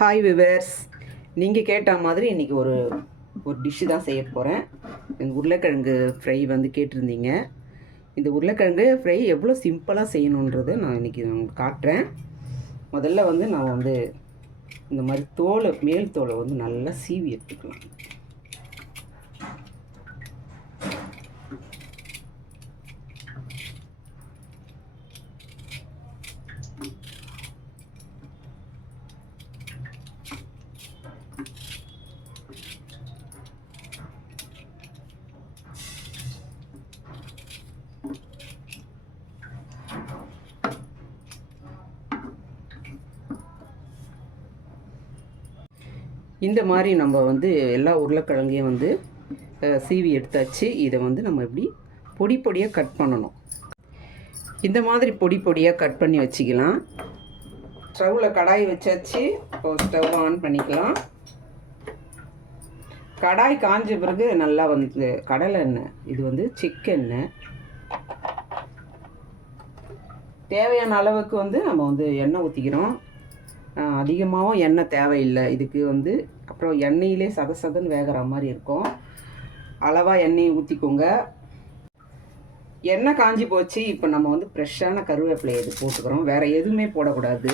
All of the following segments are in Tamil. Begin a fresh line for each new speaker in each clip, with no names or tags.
ஹாய் விவர்ஸ் நீங்கள் கேட்ட மாதிரி இன்றைக்கி ஒரு ஒரு டிஷ்ஷு தான் செய்ய போகிறேன் இந்த உருளைக்கிழங்கு ஃப்ரை வந்து கேட்டிருந்தீங்க. இந்த உருளைக்கிழங்கு ஃப்ரை எவ்வளோ சிம்பிளாக செய்யணுன்றதை நான் இன்றைக்கி உங்களுக்கு காட்டுறேன். முதல்ல வந்து நான் வந்து இந்த மாதிரி தோலை மேல் தோலை வந்து நல்லா சீவி எடுத்துக்கலாம். இந்த மாதிரி நம்ம வந்து எல்லா உருளைக்கிழங்கையும் வந்து சீவி எடுத்தாச்சு இதை வந்து நம்ம இப்படி பொடி பொடியாக கட் பண்ணணும். இந்த மாதிரி பொடி பொடியாக கட் பண்ணி வச்சுக்கலாம். ஸ்டவ்வில் கடாய் வச்சாச்சு. இப்போ ஸ்டவ் ஆன் பண்ணிக்கலாம். கடாய் காஞ்ச பிறகு நல்லா வந்து கடலை எண்ணெய் இது வந்து சிக்கெண்ணெய். தேவையான அளவுக்கு வந்து நம்ம வந்து எண்ணெய் ஊற்றிக்கிறோம் அதிகமாகவும் எண்ணெய் தேவையில்லை. இதுக்கு வந்து அப்புறம் எண்ணெயிலே சத சதன்னு வேகிற மாதிரி இருக்கும். அளவாக எண்ணெயை ஊற்றிக்கோங்க எண்ணெய் காஞ்சி போச்சு. இப்போ நம்ம வந்து ஃப்ரெஷ்ஷான கருவேப்பிலை இது போட்டுக்கிறோம். வேறு எதுவுமே போடக்கூடாது.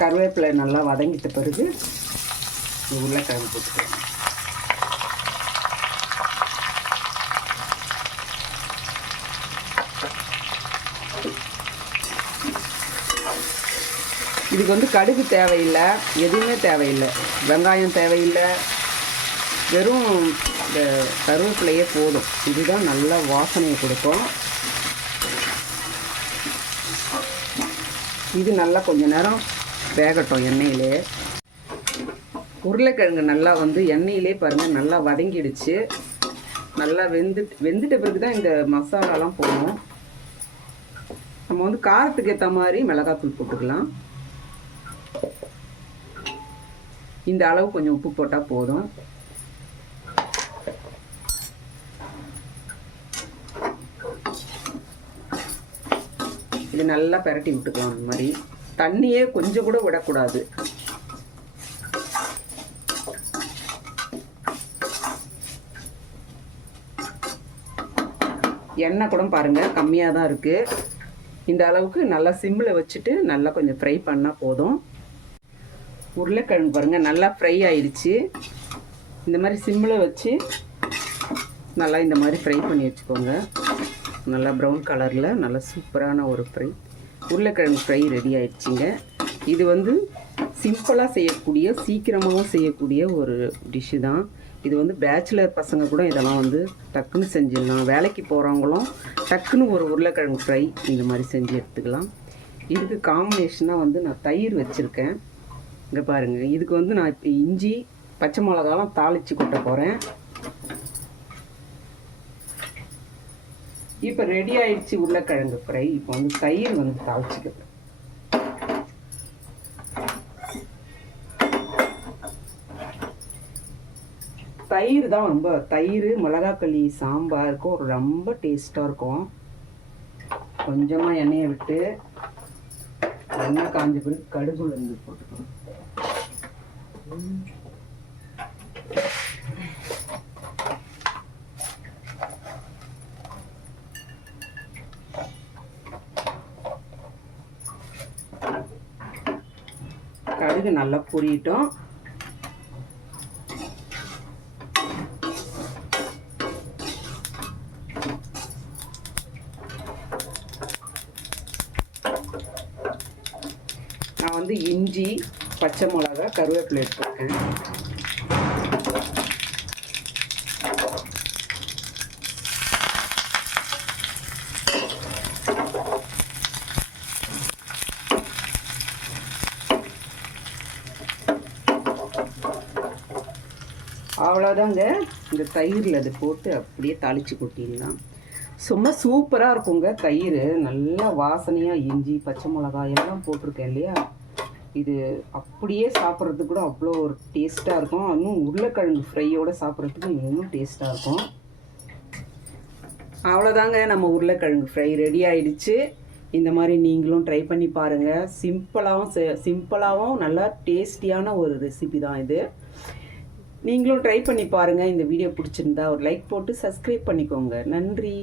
கருவேப்பிலை நல்லா வதங்கிட்ட பிறகு உருளைக்கிழங்கு போட்டுக்கிறோம் இதுக்கு வந்து கடுகு தேவையில்லை எதுவுமே தேவையில்லை. வெங்காயம் தேவையில்லை. வெறும் இந்த கருவேப்பிலையே போதும். இதுதான் நல்ல வாசனையை கொடுக்கும். இது நல்லா கொஞ்ச நேரம் வேகட்டும் எண்ணெயிலே. உருளைக்கிழங்கு நல்லா வந்து எண்ணெயிலே பாருங்கள் நல்லா வதங்கிடுச்சு. நல்லா வெந்து வெந்துட்ட பிறகு தான் இந்த மசாலாலாம் போடணும். நம்ம வந்து காரத்துக்கு ஏற்ற மாதிரி மிளகாத்தூள் போட்டுக்கலாம். இந்த அளவு கொஞ்சம் உப்பு போட்டால் போதும். இது நல்லா பெரட்டி விட்டுக்கலாம் அந்த மாதிரி. தண்ணியே கொஞ்சம் கூட விடக்கூடாது. எண்ணெய் கூட பாருங்கள் கம்மியாக தான் இருக்குது இந்த அளவுக்கு நல்லா சிம்மில் வச்சுட்டு நல்லா கொஞ்சம் ஃப்ரை பண்ணால் போதும். உருளைக்கிழங்கு பாருங்கள் நல்லா ஃப்ரை ஆயிடுச்சு. இந்த மாதிரி சிம்மில் வச்சு நல்லா இந்த மாதிரி ஃப்ரை பண்ணி வச்சுக்கோங்க. நல்லா ப்ரௌன் கலரில் நல்லா சூப்பரான ஒரு ஃப்ரை உருளைக்கிழங்கு ஃப்ரை ரெடி ஆயிடுச்சுங்க. இது வந்து சிம்பிளாக செய்யக்கூடிய சீக்கிரமாகவும் செய்யக்கூடிய ஒரு டிஷ்ஷு தான். இது வந்து பேச்சுலர் பசங்க கூட இதெல்லாம் வந்து டக்குன்னு செஞ்சிடலாம். வேலைக்கு போகிறவங்களும் டக்குன்னு ஒரு உருளைக்கிழங்கு ஃப்ரை இந்த மாதிரி செஞ்சு எடுத்துக்கலாம். இதுக்கு காம்பினேஷனாக வந்து நான் தயிர் வச்சுருக்கேன். இங்கே பாருங்கள் இதுக்கு வந்து நான் இப்போ இஞ்சி பச்சை மிளகாலாம் தாளித்து கொட்ட போகிறேன் இப்போ ரெடி ஆயிடுச்சு உருளைக்கிழங்கு ஃப்ரை இப்போ வந்து தயிர் வந்து தாளிச்சுக்கிறேன் தயிர் தான் ரொம்ப தயிர் மிளகாக்களி சாம்பாருக்கும் ரொம்ப டேஸ்ட்டாக இருக்கும். கொஞ்சமாக எண்ணெயை விட்டு எண்ணெய் காஞ்ச பிறகு கடுகு உளுந்து போட்டுக்கணும். கடுகு நல்லா பொரியட்டும் நான் வந்து இஞ்சி பச்சை மிளகா கருவேப்பிலை எடுத்துருக்கேன் அவ்வளோதாங்க இந்த தயிரில் அது போட்டு அப்படியே தாளித்து கொட்டிடலாம். சும்மா சூப்பராக இருக்குங்க தயிர். நல்லா வாசனையாக இஞ்சி பச்சை மிளகாய் எல்லாம் போட்டிருக்கேன் இல்லையா? இது அப்படியே சாப்பிட்றதுக்கு கூட அவ்வளோ ஒரு டேஸ்ட்டாக இருக்கும். இன்னும் உருளைக்கிழங்கு ஃப்ரையோடு சாப்பிட்றதுக்கு இன்னும் டேஸ்ட்டாக இருக்கும். அவ்வளோதாங்க. நம்ம உருளைக்கிழங்கு ஃப்ரை ரெடி ஆயிடுச்சு. இந்த மாதிரி நீங்களும் ட்ரை பண்ணி பாருங்கள் சிம்பிளாகவும் சிம்பிளாகவும் நல்லா டேஸ்டியான ஒரு ரெசிபி தான் இது. நீங்களும் ட்ரை பண்ணி பாருங்கள் இந்த வீடியோ பிடிச்சிருந்தா ஒரு லைக் போட்டு சப்ஸ்கிரைப் பண்ணிக்கோங்க. நன்றி.